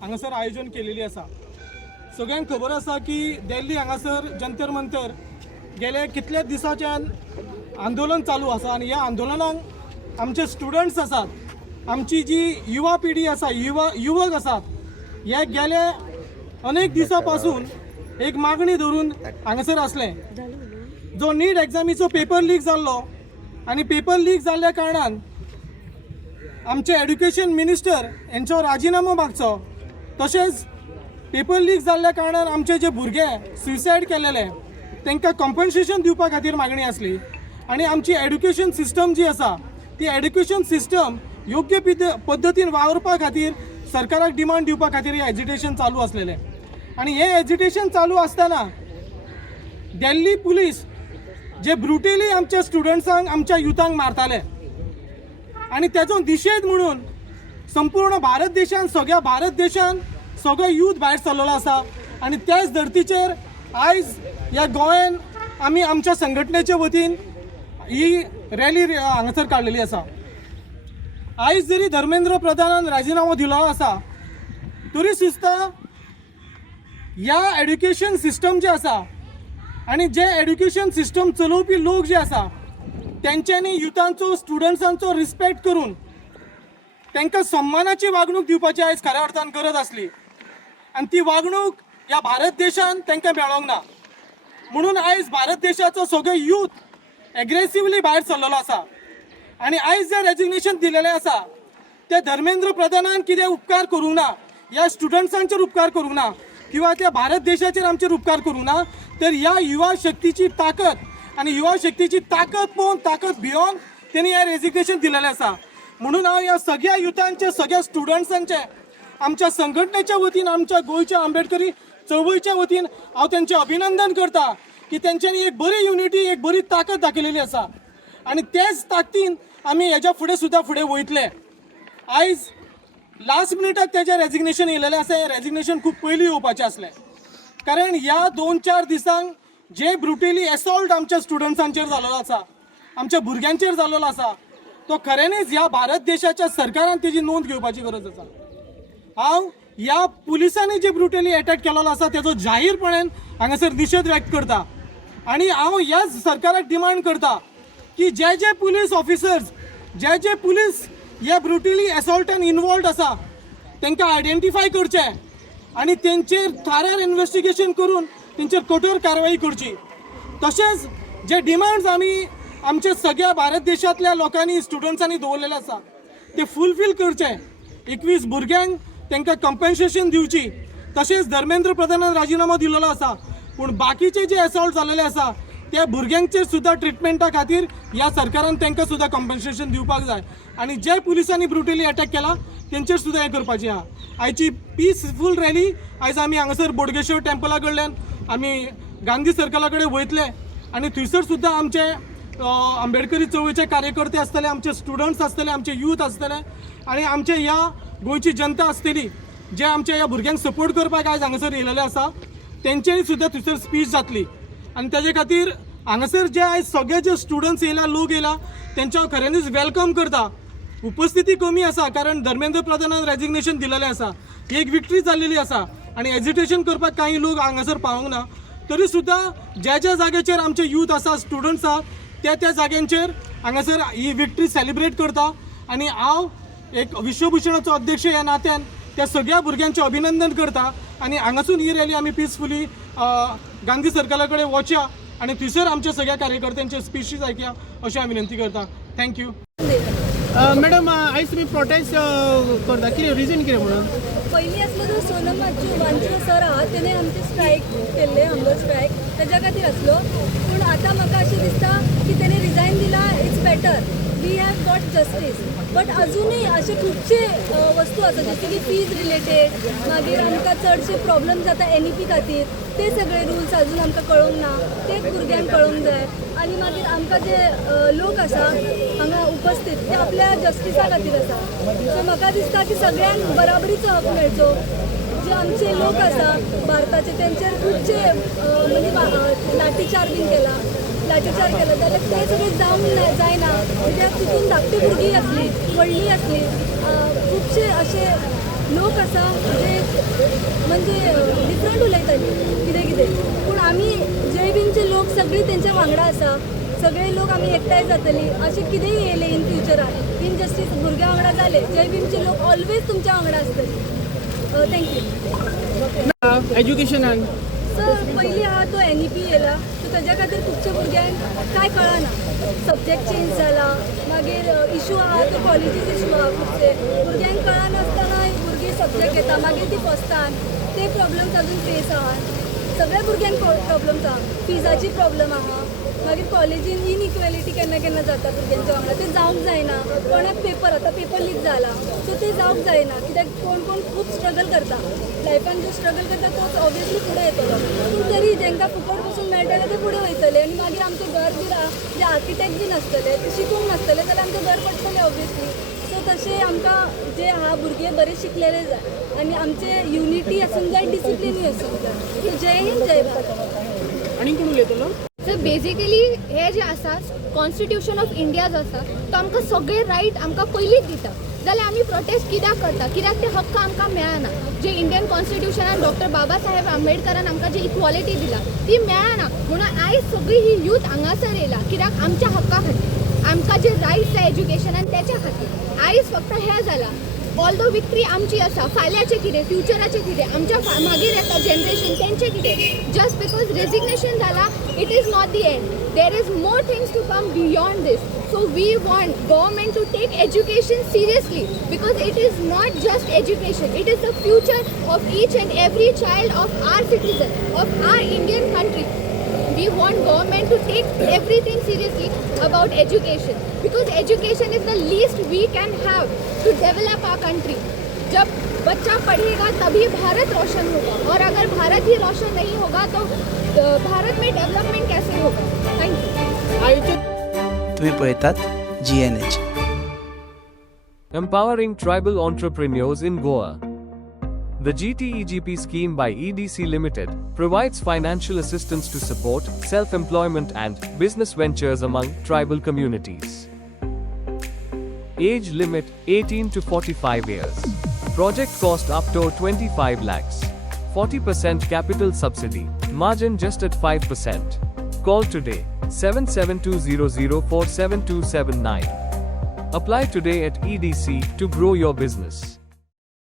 हांगासर आयोजन केलेली आसा। सगळ्यांक खबर आसा की दिल्ली हांगासर जंतर मंतर गेले कितलेच दिसाच्यान आंदोलन चालू आसा आनी ह्या आंदोलनाक आमचे स्टुडंट्स आसात, आमची जी युवा पिढी आसा, युवक आसात, हे गेले अनेक दिसांपासून एक मागणी धरून हांगासर असले। जो नीट एग्जामीचो पेपर लीक जाल्लो आनी पेपर लीक जाल्ल्या कारणान आमचे एड्युकेशन मिनिस्टर यांचो राजिनामो मागचो, तशेंच पेपर लीक जाल्ल्या कारणान आमचे जे भुरगे सुसायड केलेले तांकां कॉम्पन्सेशन दिवपा खातीर मागणी आसली। आनी आमची एड्युकेशन सिस्टम जी आसा ती एड्युकेशन सिस्टम योग्य पद्दतीन वावरपा खातीर सरकाराक डिमांड दिवपा खातीर हे एजिटेशन चालू आसलेले। आनी हे एजिटेशन चालू आसतना दिल्ली पुलीस जे ब्रुटली आमच्या स्टुडंट्सांक, आमच्या युथांक मारताले आनी तेजो निशेध म्हणून संपूर्ण भारत देशान, सगळ्या भारत देशान सगळो यूथ भायर सरलेलो आसा। आनी त्याच धर्तीचेर आयज ह्या गोंयान आमी आमच्या संघटनेच्या वतीन ही रॅली हांगासर काडलेली आसा। आयज जरी धर्मेंद्र प्रधानान राजिनामो दिलो आसा तरी सुद्दां ह्या एड्युकेशन सिस्टम जे आसा आनी जे एड्युकेशन सिस्टम चलोवपी लोक जे आसा तेंच्यांनी युथांचो, स्टुडंट्सांचो रिस्पेक्ट करून तांकां सन्मानाची वागणूक दिवपाची आयज खऱ्या अर्थान गरज आसली आनी ती वागणूक ह्या भारत देशान तांकां मेळोंक ना। म्हणून आयज भारत देशाचो सगळो यूथ एग्रेसिवली भायर सरलेलो आसा आनी आयज जे रेजिग्नेशन दिलेलें आसा ते धर्मेंद्र प्रधानान कितें उपकार करूंक ना, ह्या स्टुडंट्सांचेर उपकार करूंक ना किंवा त्या भारत देशाचेर आमचेर उपकार करूंक ना, तर ह्या युवा शक्तीची ताकद आनी युवा शक्तीची ताकद पळोवन, ताकद भियोन तेणी हें रेजिग्नेशन दिलेलें आसा। म्हणून हांव ह्या सगळ्या युथांचे, सगळ्या स्टुडंट्सांचे आमच्या संघटनेच्या वतीन, आमच्या गोंयच्या आंबेडकरी चळवळीच्या वतीन हांव तेंचें अभिनंदन करता की तेंच्यांनी एक बरी युनिटी, एक बरी ताकद दाखयलेली आसा आनी तेच ताकदीन आमी हेज्या फुडें सुद्दां फुडें वयतले। आयज लास्ट मिनिटाक तेजें रेजिग्नेशन येयलेलें आसा। हें रेजिग्नेशन खूब पयलीं येवपाचें आसलें, कारण ह्या 2-4 दिसांक जे ब्रुटली एसॉल्ट आमच्या स्टुडंट्सांचेर जाल्लो आसा, आमच्या भुरग्यांचेर जाल्लो आसा, तो खऱ्यांनीच ह्या भारत देशाच्या सरकारान तेजी नोंद घेवपाची गरज आसा। हांव ह्या पुलिसांनी जे ब्रुटली अटॅक केलेलो आसा तेजो जाहीरपणान हांगासर निशेध व्यक्त करता आनी हांव ह्याच सरकाराक डिमांड करता की जे पुलीस ऑफिसर्स, जे पुलीस ह्या ब्रुटली एसॉल्टान इनवॉल्ड आसा तांकां आयडेंटिफाय करचें आनी तेंचेर थारार इन्व्हेस्टिगेशन करून तेंचेर कठोर कारवाई करची। तशेंच जे डिमांड्स आमी आमच्या सगळ्या भारत देशांतल्या लोकांनी, स्टुडंट्सांनी दवरलेले आसा ते फुलफील करचे। 21 भुरग्यांक तांकां कॉम्पन्सेशन दिवची, तशेंच धर्मेंद्र प्रधानान राजिनामो दिलेलो आसा, पूण बाकीचे जे एसॉल्ट जाल्लेले आसा त्या भुरग्यांचेर सुद्दां ट्रिटमेंटा खातीर ह्या सरकारान तांकां सुद्दां कॉम्पन्सेशन दिवपाक जाय आनी जे पुलिसांनी ब्रुटली अटॅक केला तेंचेर सुद्दां हें करपाचें आहा। आयची पीसफूल रॅली आयज आमी हांगासर बोडगेश्वर टेंपला कडल्यान आमी गांधी सर्कला कडेन वयतले आनी थंयसर सुद्दां आमचे आंबेडकरी चळवळीचे कार्यकर्ते आसतले, आमचे स्टुडंट्स आसतले, आमचे यूथ आसतले आनी आमचे ह्या गोंयची जनता आसतली जे आमच्या ह्या भुरग्यांक सपोर्ट करपाक आयज हांगासर येयलेले आसा, तेंचेय सुद्दां थंयसर स्पीच जातली आनी तेजे खातीर हांगासर जे आयज सगळे जे स्टुडंट्स येयला, लोक येयला, तेंच्या हांव खऱ्यांनीच वेलकम करता। उपस्थिती कमी आसा कारण धर्मेंद्र प्रधानान रेजिग्नेशन दिलेलें आसा, एक विक्ट्री जाल्लेली आसा आनी एजिटेशन करपाक काही लोक हांगासर पावूंक ना, तरी सुद्दां ज्या जाग्याचेर आमचे यूथ आसा, स्टुडंट्स आसा त्या जाग्यांचेर हांगासर ही विक्ट्री सेलिब्रेट करता आनी हांव एक विश्वभूषणाचो अध्यक्ष ह्या नात्यान त्या सगळ्या भुरग्यांचें अभिनंदन करता आनी हांगासून ही रॅली आमी पीसफुली गांधी सर्कला कडेन वचया आनी थंयसर आमच्या सगळ्या कार्यकर्त्यांचे स्पीचीस आयकया अशी हांव विनंती करता। थँक्यू। मॅडम आयज तुमी प्रोटेस्ट करता, कितें रिजन कितें म्हणून? पयलीं आसलो जो सोनम वांचूर सर आहा तेणे आमचे स्ट्रायक केल्ले, हंगर स्ट्रायक, तेज्या खातीर आसलो, पूण आतां म्हाका अशें दिसता की तेणे रिजायन दिला, it's better, we have got justice. But अजूनय असे खुबशे वस्तू आसा जशे की फीज रिलेटेड, मागीर आमकां चडशे प्रॉब्लम जाता NEP खातीर, ते सगळे रुल्स अजून आमकां कळोंक ना, ते भुरग्यांक कळोंक जाय आनी मागीर आमकां जे लोक आसा हांगा उपस्थित ते आपल्या जस्टिसा खातीर आसा। सो म्हाका दिसता की सगळ्यांक बराबरीचो हक मेळचो। जे आमचे लोक आसा भारताचे तेंचेर खुबशे म्हणजे लाठीचार्ज बीन केला, लाठीचार्ज केला जाल्यार ते सगळे जावंक जायना, कित्याक तितून धाकटी भुरगीं आसली, व्हडलीं आसली, खुबशे असे लोक आसा जे सगळीं तेंच्या वांगडा आसा, सगळे लोक आमी एकठांय जातली, अशें कितेंय येयलें इन फ्युचरान, इनजस्टीस भुरग्यां वांगडा जाले, जय भीमचे लोक ऑलवेज तुमच्या वांगडा आसतली. थँक्यू. एज्युकेशनान सर पयलीं आहा तो NEP येयला, सो तेज्या खातीर खुबशे भुरग्यांक कांय कळना. सब्जेक्ट चेंज जाला, मागीर इशू आहा तो कॉलेजीस इशू आहा खुबशे. भुरग्यांक कळनासतना भुरगीं सब्जेक्ट घेता, मागीर ती फसतात. ते प्रॉब्लम्स अजून फेस आहा. सगळ्या भुरग्यांक प्रॉब्लम्स आहा. फिजाची प्रॉब्लम आहा. मागीर कॉलेजीन इनइक्वेलिटी केन्ना केन्ना जाता भुरग्यांच्या वांगडा. ते जावंक जायना. कोणाक पेपर आतां पेपर लीक जाला, सो ते जावंक जायना. कित्याक कोण कोण खूब स्ट्रगल करता. लायफान जो स्ट्रगल करता तोच ऑब्वियसली फुडें येतलो. पूण तरी जेंकां फुकट बसून मेळटलें ते फुडें वयतले. आनी मागीर आमचें घर बी जे आर्किटेक्ट बी नासतले, ते शिकूंक नासतले जाल्यार आमचें घर पडटलें ऑब्वियसली. सो तशें आमकां जे आहा भुरगे बरे शिकलेले जाय आनी आमचे युनिटी आसूंक जाय, डिसिप्लिनूय आसूंक जाय. सो जय हिंद, जय भारत. आनी कोण उलयतलो? सर बेजिकली हे जे आसा कॉन्स्टिट्यूशन ऑफ इंडिया जो आसा तो आमकां सगळे रायट आमकां पयलींच दिता. जाल्यार आमी प्रोटेस्ट कित्याक करता? कित्याक ते हक्क आमकां मेळना. जे इंडियन कॉन्स्टिट्यूशनान डॉक्टर बाबासाहेब आंबेडकरान आमकां जी इक्वॉलिटी दिला ती मेळना. म्हणून आयज सगळी ही यूथ हांगासर येयला कित्याक आमच्या हक्का खातीर, आमकां जे रायट्स जाय एज्युकेशनान त्याच्या खातीर. आयज फक्त हें जालां. ऑल्दो विक्ट्री आमची आसा, फाल्यांचें कितें, फ्युचराचें कितें, आमच्या मागीर येता जनरेशन तेंचें कितें. जस्ट बिकॉज रेजिग्नेशन जाला it is not the end. There is more things to come beyond this. So we want government to take education seriously because it is not just education. It is the future of each and every child of our citizen, of our Indian country. We want government to take everything seriously about education because education is the least we can have to develop our country. जब बच्चा पढ़ेगा तभी भारत रोशन होगा और अगर भारत ही रोशन नहीं होगा तो भारत में डेवलपमेंट कैसे होगा? Thank you. तुम्ही पळयतात GNH. Empowering tribal entrepreneurs in Goa. The GTEGP scheme by EDC Limited provides financial assistance to support self-employment and business ventures among tribal communities. Age limit 18 to 45 years. Project cost up to 25 lakhs. 40% capital subsidy. Margin just at 5%. Call today 7720047279. Apply today at EDC to grow your business.